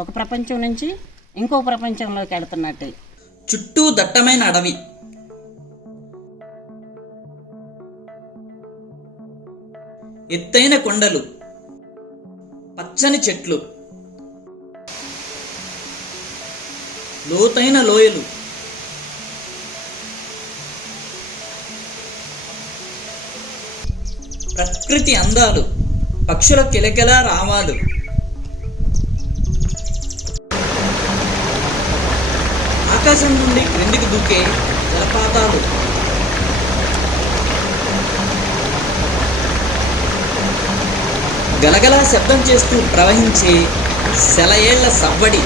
ఒక ప్రపంచం నుంచి ఇంకో ప్రపంచంలోకి వెళుతున్నట్టే. చుట్టూ దట్టమైన అడవి, ఎత్తైన కొండలు, పచ్చని చెట్లు, లోతైన లోయలు, ప్రకృతి అందాలు, పక్షుల కిలకిలా రావాలు, ఆకాశం నుండి క్రిందికి దూకే జలపాతాలు, గలగలా శబ్దం చేస్తూ ప్రవహించే సెలయేళ్ల సవ్వడి,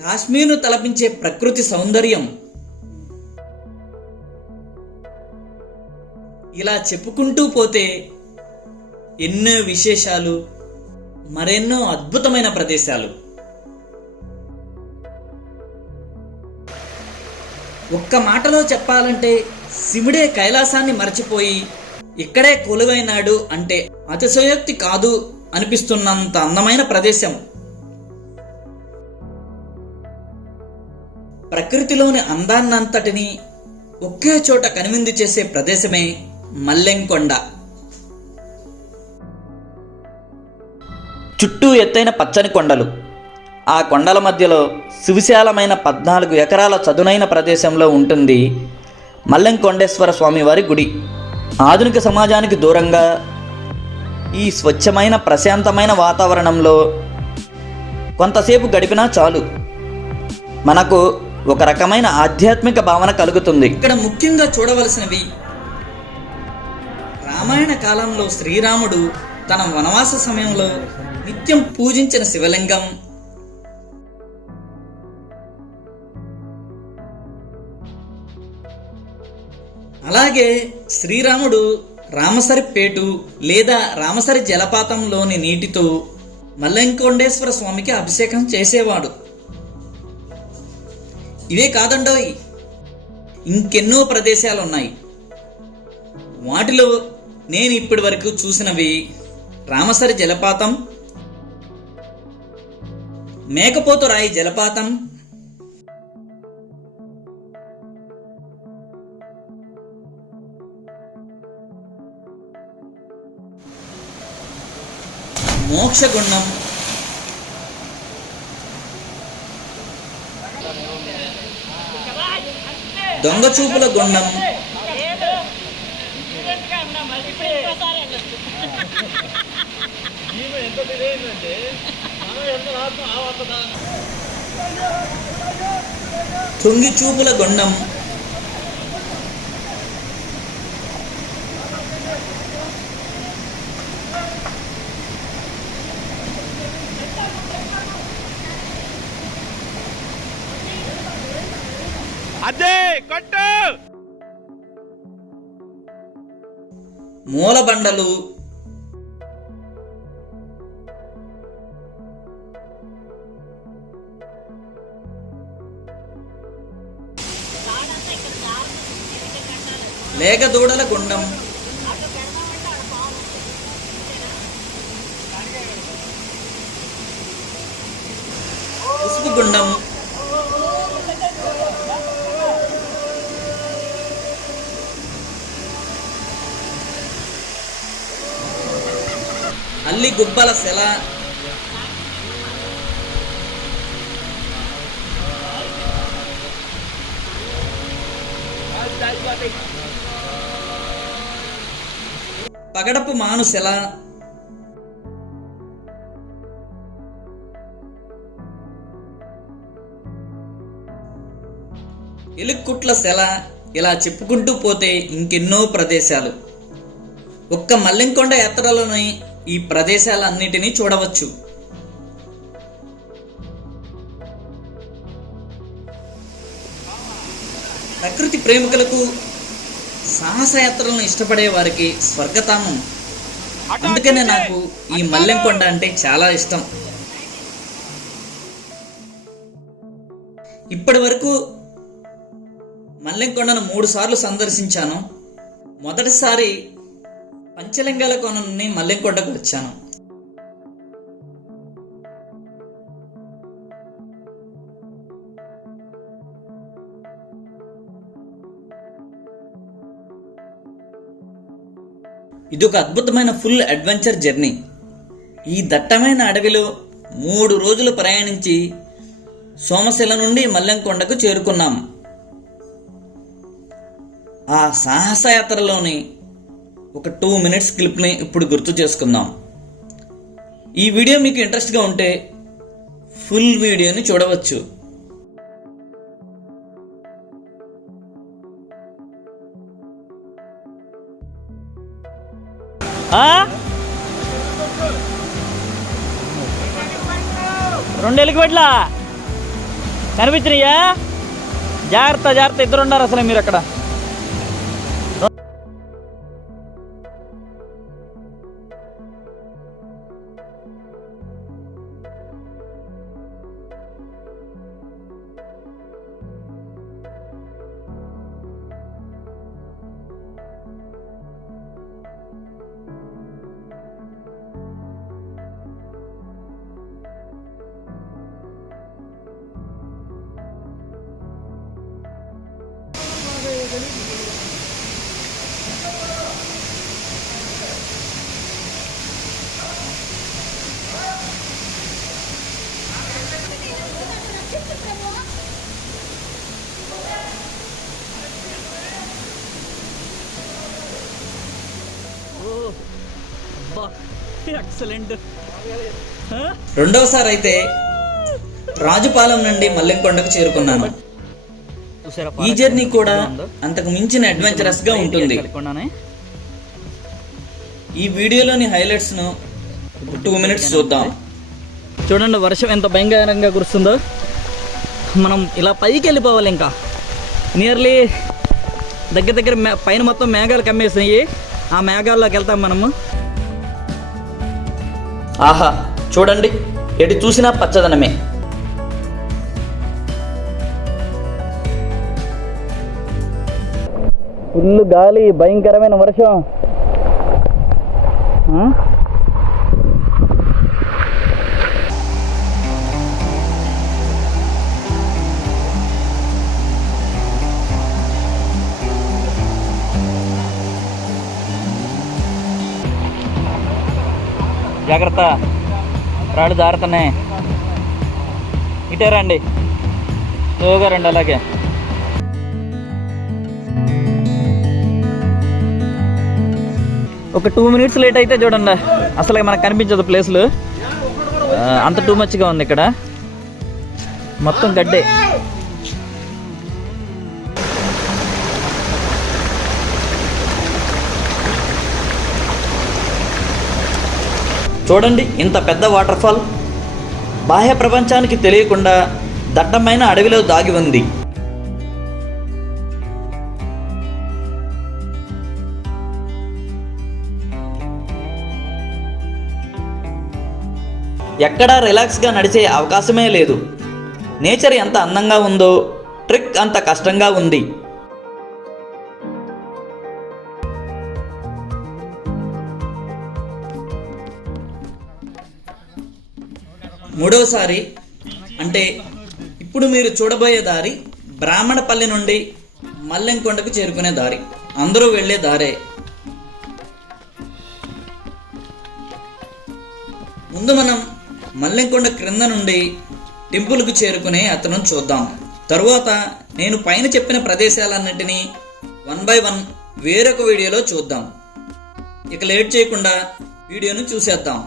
కాశ్మీర్ను తలపించే ప్రకృతి సౌందర్యం. ఇలా చెప్పుకుంటూ పోతే ఎన్నో విశేషాలు, మరెన్నో అద్భుతమైన ప్రదేశాలు. ఒక్క మాటలో చెప్పాలంటే శివుడే కైలాసాన్ని మరచిపోయి ఇక్కడే కొలువైనాడు అంటే అతిశయోక్తి కాదు అనిపిస్తున్నంత అందమైన ప్రదేశం. ప్రకృతిలోని అందాన్నంతటినీ ఒకే చోట కనువిందు చేసే ప్రదేశమే మల్లెంకొండ. చుట్టూ ఎత్తైన పచ్చని కొండలు, ఆ కొండల మధ్యలో సువిశాలమైన 14 ఎకరాల చదునైన ప్రదేశంలో ఉంటుంది మల్లెంకొండేశ్వర స్వామివారి గుడి. ఆధునిక సమాజానికి దూరంగా ఈ స్వచ్ఛమైన ప్రశాంతమైన వాతావరణంలో కొంతసేపు గడిపినా చాలు, మనకు ఒక రకమైన ఆధ్యాత్మిక భావన కలుగుతుంది. ఇక్కడ ముఖ్యంగా చూడవలసినవి రామాయణ కాలంలో శ్రీరాముడు తన వనవాస సమయంలో నిత్యం పూజించిన శివలింగం, అలాగే శ్రీరాముడు రామసరి పేటు లేదా రామసరి జలపాతంలోని నీటితో మల్లెంకొండేశ్వర స్వామికి అభిషేకం చేసేవాడు. ఇవే కాదండోయ్, ఇంకెన్నో ప్రదేశాలు ఉన్నాయి. వాటిలో నేను ఇప్పటి వరకు చూసినవి రామసరి జలపాతం, మేకపోతు రాయి జలపాతం, మోక్షగుండం, దొంగచూపుల గుండం, తొంగిచూపుల గుండం, మూలబండలు, లేగదూడల గుండం, ఉసుపు గుండం, అల్లి గుబ్బల సెల, పగడపు మాను సెల, ఎలుక్కుట్ల సెల. ఇలా చెప్పుకుంటూ పోతే ఇంకెన్నో ప్రదేశాలు. ఒక్క మల్లెంకొండ యాత్రలోనే ఈ ప్రదేశాలన్నిటినీ చూడవచ్చు. ప్రకృతి ప్రేమికులకు, సాహసయాత్రలను ఇష్టపడే వారికి స్వర్గధామం. అందుకనే నాకు ఈ మల్లెంకొండ అంటే చాలా ఇష్టం. ఇప్పటి వరకు మల్లెంకొండను 3 సార్లు సందర్శించాను. మొదటిసారి పంచలింగాల కోన నుండి మల్లెంకొండకు వచ్చాను. ఇదొక అద్భుతమైన ఫుల్ అడ్వెంచర్ జర్నీ. ఈ దట్టమైన అడవిలో 3 రోజులు ప్రయాణించి సోమశిల నుండి మల్లెంకొండకు చేరుకున్నాం. ఆ సాహసయాత్రలోని ఒక 2 మినిట్స్ క్లిప్ని ఇప్పుడు గుర్తు చేసుకుందాం. ఈ వీడియో మీకు ఇంట్రెస్ట్గా ఉంటే ఫుల్ వీడియోని చూడవచ్చు. రెండు ఎలుగుబెట్లా కనిపించినాయా? జాగ్రత్త జాగ్రత్త, ఇద్దరు ఉన్నారు అసలు మీరు అక్కడ. ఎక్సలెంట్. రెండవసారి అయితే రాజుపాలెం నుండి మల్లెంకొండకు చేరుకున్నాను. ఈ జర్నీ కూడా అంతకు మించిన అడ్వెంచరస్ గా ఉంటుంది. ఈ వీడియోలోని హైలైట్స్ ను 2 మినిట్స్ చూద్దాం. చూడండి వర్షం ఎంత భయంకరంగా కురుస్తుందో. మనం ఇలా పైకి వెళ్ళిపోవాలి. ఇంకా నియర్లీ దగ్గర దగ్గర పైన మొత్తం మేఘాలు కమ్మేసినాయి. ఆ మేఘాల్లోకి వెళ్తాం మనము. ఆహా, చూడండి, ఎటు చూసినా పచ్చదనమే. ఫుల్ గాలి, భయంకరమైన వర్షం. జాగ్రత్త, రాళ్ళు జారుతున్నాయి. ఇటే రండి, స్లోగా రండి. అలాగే ఒక 2 మినిట్స్ లేట్ అయితే చూడండి అసలు మనకు కనిపించదు ప్లేస్లు. అంత టూ మచ్గా ఉంది. ఇక్కడ మొత్తం గడ్డే. చూడండి, ఇంత పెద్ద వాటర్ ఫాల్ బాహ్య ప్రపంచానికి తెలియకుండా దట్టమైన అడవిలో దాగి ఉంది. ఎక్కడా రిలాక్స్గా నడిచే అవకాశమే లేదు. నేచర్ ఎంత అందంగా ఉందో ట్రెక్ అంత కష్టంగా ఉంది. మూడవసారి అంటే ఇప్పుడు మీరు చూడబోయే దారి బ్రాహ్మణపల్లి నుండి మల్లెంకొండకు చేరుకునే దారి. అందరూ వెళ్ళే దారే. ముందు మనం మల్లెంకొండ క్రింద నుండి టెంపుల్కు చేరుకునే అతను చూద్దాం. తరువాత నేను పైన చెప్పిన ప్రదేశాలన్నింటినీ 1 by 1 వేరొక వీడియోలో చూద్దాం. ఇక లేట్ చేయకుండా వీడియోను చూసేద్దాం.